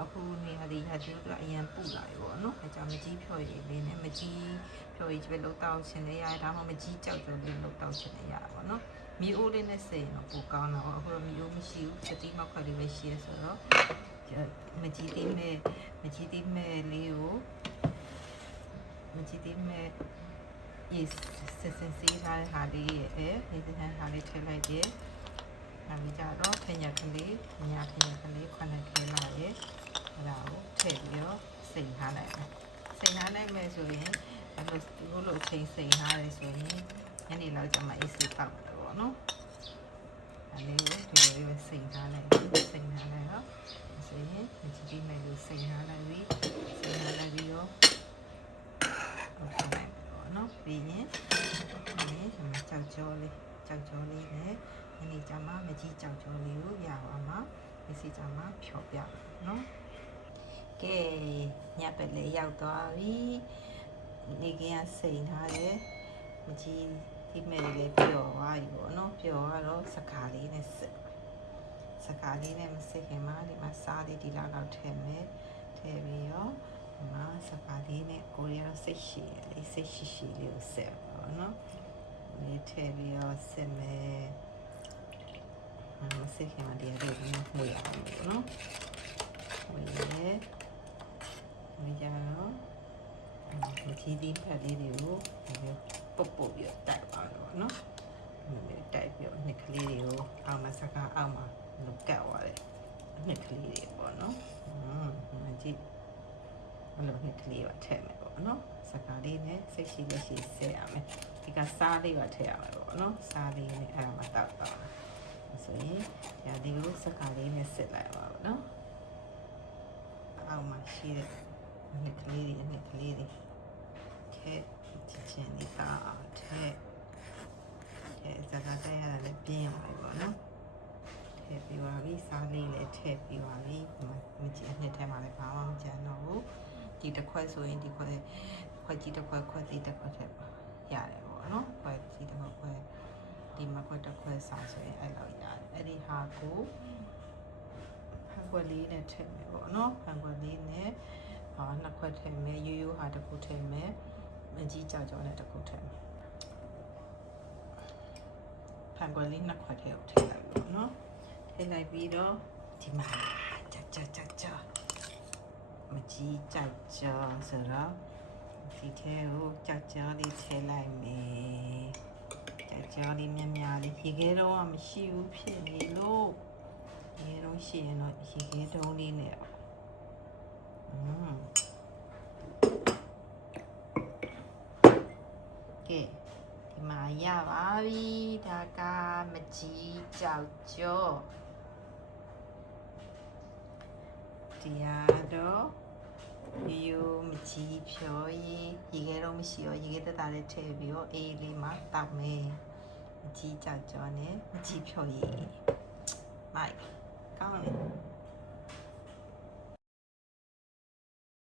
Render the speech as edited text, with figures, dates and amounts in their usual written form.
အခုနေရာလေးရာကျိုးတော့အရင်ပူလာပြီပေါ့နော်အဲကြောင့်မကြီးဖြော်ရည်လေးနဲ့မကြီးဖြော်ရည်ပဲလောက်တောက်ချင်လေရတယ်ဒါမှမကြီးကြောက်ကြောက်လေးလောက်တောက်ချင်လေရပါတော့မီအိုးလေးနဲ့စိန်တော့ပူကောင်းတော့အခုမီအိုးမရှိဘူးချက်တိမောက်ခွက်လေးပဲရှိရဆိုတော့မကြီးသေးမဲ့လေးကိုမကြီးသေးမဲ့ yes စစ်စီထားတဲ့ဟာလေးရဲ့ဒီဟာလေးထည့်လိုက်တယ်နောက်ကြတော့ထညက်ကလေးညာထညက်ကလေးခွနက်ခဲလာရဲ့အဲ့ဒါကိုထည့်ပြီးတော့စိန်ထားလိုက်မယ်စိန်ထားလိုက်မယ်ဆိုရင်အဲ့လိုဒီလိုအချိန်စိန်ထားရဲဆိုရင်ညနေလောက်ကျမှအေးစေးတောက်တယ်ပေါ့နော်အဲ့လေးကိုဒီလိုလေးပဲစိန်ထားလိုက်တော့ဆိုရင်မကြည့်မယ်လို့စိန်ထားလိုက်ပြီးတော့ဟုတ်ကဲ့ပေါ့နော်ပြီးရင်ကြောက်ကြောလေးနဲ့ညနေကျမှမကြီးကြောက်ကြောလေးကိုရအောင်မှာဒီစီကျမှဖြော်ပြနော်ကဲညပက်လေးရောက်သွားပြီနေကင်းစိန်ထားတယ်မကြီးဒီမဲ့လေးပျော်သွားပြီပေါ့နော်ပျော်တော့စကားလေးနဲ့စကားလေးနဲ့မစစ်ခင်မှာဒီမှာစားလေးဒီလောက်ထည့်မယ်ထည့်ပြီးတော့ဒီမှာစကားလေးနဲ့ကိုရီးယားစိတ်ရှိလေးစိတ်ရှိလေးကိုဆက်ပါနော်ဒီထည့်ပြီးတော့စစ်မယ်မစစ်ခင်မှာဒီအရေးကိုမှုရအောင်နော်မှုရဲမကြတော့ဒီဒီဖက်လေးတွေကိုပုတ်ပြီးတိုက်ပါတော့နော်တိုက်ပြီးနှစ်ကလေးတွေကိုအောက်မှာစကားအောက်မှာလုကတ်သွားတယ်နှစ်ကလေးတွေပေါ့နော်မကြည့်ဘယ်လိုနှစ်ကလေးပါထည့်မယ်ပေါ့နော်စကားလေးနဲ့စိတ်ရှိလက်ရှိဆက်ရမယ်ဒီကစားလေးပါထည့်ရမယ်ပေါ့နော်စားလေးနဲ့အဲ့ဒါမှတောက်တော့ဆိုရင်ဒါဒီလိုစကားလေးနဲ့ဆက်လိုက်ပါပေါ့နော်အောက်မှာရှိတဲ့နှစ်ကလေးတွေထည့်ချင်းလေးတာထည့်စကားတဲ့ရလည်းပြင်းရမှာပေါ့နော်ထည့်ပြီးပါပြီစားလေးလည်းထည့်ပြီးပါပြီမကြည့်နှစ်ထဲမှာလည်းဘာမှမကြမ်းတော့ဘူးဒီတစ်ခွက်ဆိုရင်ဒီခွက်ကြီးတစ်ခွက်ခွက်သေးတစ်ခွက်ထည့်ပါရတယ်ပေါ့နော်ခွက်ကြီးတစ်ခွက်ဒီမှာခွက်တစ်ခွက်စားဆိုရင်အဲ့လိုရတယ်အဲ့ဒီဟာကိုဖန်ခွက်လေးနဲ့ထည့်မယ်ပေါ့နော်ဖန်ခွက်လေးနဲ့နှစ်ခွက်ထည့်မယ်ရိုးဟာတစ်ခုထည့်မယ်မကြီးကြောက်နဲ့တစ်ခုထည့်မယ်ဖန်ခွက်လေးနှစ်ခွက်ထည့်လိုက်ပေါ့နော်ထည့်လိုက်ပြီးတော့ဒီမှာကြာမကြီးကြောက်ဆိုတော့ဒီထဲကိုကြောက်လေးထည့်လိုက်မယ်ကြောက်လေးများလေးရေခဲတော့မရှိဘူးဖြစ်နေလို့ရေတော့ရှိရင်တော့ရေခဲတုံးလေးနဲ့ကဲဒီမှာရပါပြီဒါကမကြီးကြောက်ကြောတရားတော့ဒီမကြီးဖြောရေခဲတော့မရှိရောရေခဲတက်တာလေးထည့်ပြီးတော့အေးလေးမှာတောက်မယ်မကြီးကြောက်ကြောနဲ့မကြီးဖြောရေမိုက်ကောင်းတယ်